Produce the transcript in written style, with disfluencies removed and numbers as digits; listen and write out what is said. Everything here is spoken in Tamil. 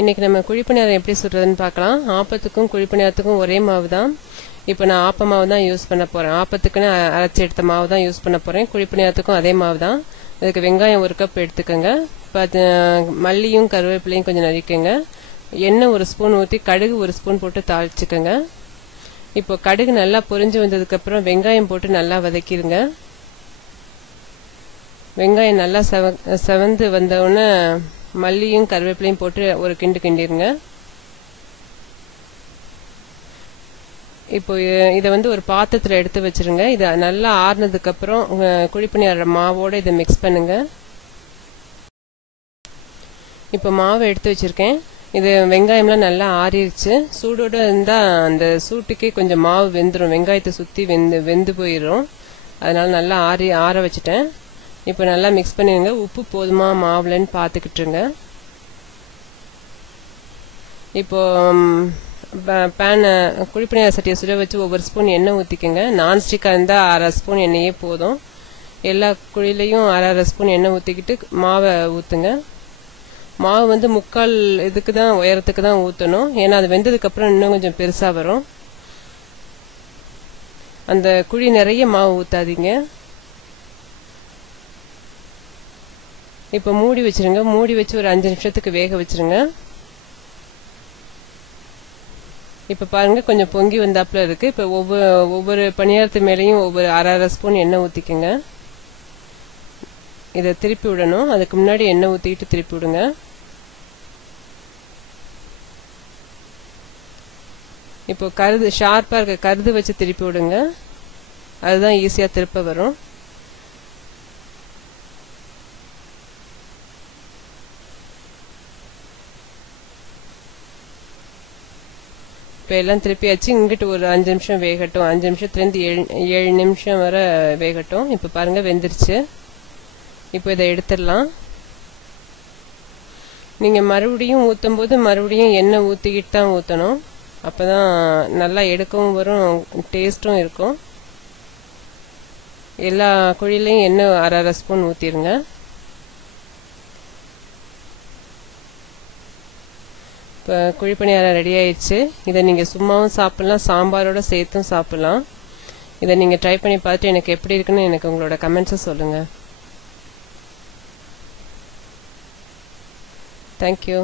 இன்றைக்கி நம்ம குழிப்பணியாரம் எப்படி சுடுறதுன்னு பார்க்கலாம். ஆப்பத்துக்கும் குழிப்பணியாரத்துக்கும் ஒரே மாவு தான். இப்போ நான் ஆப்ப மாவு தான் யூஸ் பண்ண போகிறேன். ஆப்பத்துக்குன்னு அரைச்சி எடுத்த மாவு தான் யூஸ் பண்ண போகிறேன். குழிப்பணியாரத்துக்கும் அதே மாவு தான். இதுக்கு வெங்காயம் 1 கப் எடுத்துக்கோங்க. இப்போ மல்லியும் கருவேப்பிலையும் கொஞ்சம் நறுக்குங்க. எண்ணெய் 1 ஸ்பூன் ஊற்றி கடுகு 1 ஸ்பூன் போட்டு தாளிச்சுக்கோங்க. இப்போ கடுகு நல்லா பொரிஞ்சு வந்ததுக்கப்புறம் வெங்காயம் போட்டு நல்லா வதக்கிடுங்க. வெங்காயம் நல்லா செவந்து வந்தவுடனே மல்லியும் கருவேப்பிலையும் போட்டு ஒரு கிண்டிருங்க. இப்போ இதை ஒரு பாத்திரத்தில் எடுத்து வச்சிருங்க. இதை நல்லா ஆறுனதுக்கப்புறம் குழிப்பணியார மாவோட இதை மிக்ஸ் பண்ணுங்க. இப்போ மாவை எடுத்து வச்சிருக்கேன். இது வெங்காயம்லாம் நல்லா ஆறிடுச்சு. சூடோடு இருந்தால் அந்த சூட்டுக்கே கொஞ்சம் மாவு வெந்துடும். வெங்காயத்தை சுற்றி வெந்து போயிடும். அதனால நல்லா ஆற வச்சுட்டேன். இப்போ நல்லா மிக்ஸ் பண்ணிடுங்க. உப்பு போதுமா மாவுலன்னு பார்த்துக்கிட்டுருங்க. இப்போ குழிப்பணியார சட்டியை சுட வச்சு ஒவ்வொரு ஸ்பூன் எண்ணெய் ஊற்றிக்கோங்க. நான்ஸ்டிக்காக இருந்தால் 1/2 ஸ்பூன் எண்ணெயே போதும். எல்லா குழிலையும் 1/2 ஸ்பூன் எண்ணெய் ஊற்றிக்கிட்டு மாவை ஊற்றுங்க. மாவு முக்கால் இதுக்கு தான் உயரத்துக்கு தான் ஊற்றணும். ஏன்னா அது வெந்ததுக்கப்புறம் இன்னும் கொஞ்சம் பெருசாக வரும். அந்த குழி நிறைய மாவு ஊற்றாதீங்க. இப்போ மூடி வச்சிருங்க. மூடி வச்சு ஒரு 5 நிமிஷத்துக்கு வேக வச்சிருங்க. இப்போ பாருங்க கொஞ்சம் பொங்கி வந்தாப்புல இருக்கு. இப்போ ஒவ்வொரு பணியாரத்து மேலேயும் ஒவ்வொரு 1/2 ஸ்பூன் எண்ணெய் ஊற்றிக்கோங்க. இதை திருப்பி விடணும். அதுக்கு முன்னாடி எண்ணெய் ஊற்றிக்கிட்டு திருப்பி விடுங்க. இப்போ ஷார்ப்பாக இருக்க கருது வச்சு திருப்பி விடுங்க. அதுதான் ஈஸியாக திருப்ப வரும். இப்போ எல்லாம் திருப்பியாச்சு. இங்கிட்டு ஒரு 5 நிமிஷம் வேகட்டும். 5 நிமிஷத்துலேருந்து 7 நிமிஷம் வரை வேகட்டும். இப்போ பாருங்கள் வெந்துருச்சு. இப்போ இதை எடுத்துடலாம். நீங்கள் மறுபடியும் ஊற்றும் போது மறுபடியும் எண்ணெய் ஊற்றிக்கிட்டு தான் ஊற்றணும். அப்போ தான் நல்லா எடுக்கவும் வரும், டேஸ்ட்டும் இருக்கும். எல்லா குழிலையும் எண்ணெய் 1/2 ஸ்பூன் ஊற்றிடுங்க. இப்போ குழிப்பணியாரம் ரெடி ஆயிடுச்சு. இதை நீங்கள் சும்மாவும் சாப்பிட்லாம், சாம்பாரோட சேர்த்தும் சாப்பிட்லாம். இதை நீங்கள் ட்ரை பண்ணி பார்த்துட்டு எனக்கு எப்படி இருக்குன்னு எனக்கு உங்களோட கமெண்ட்ஸை சொல்லுங்கள். தேங்க்யூ.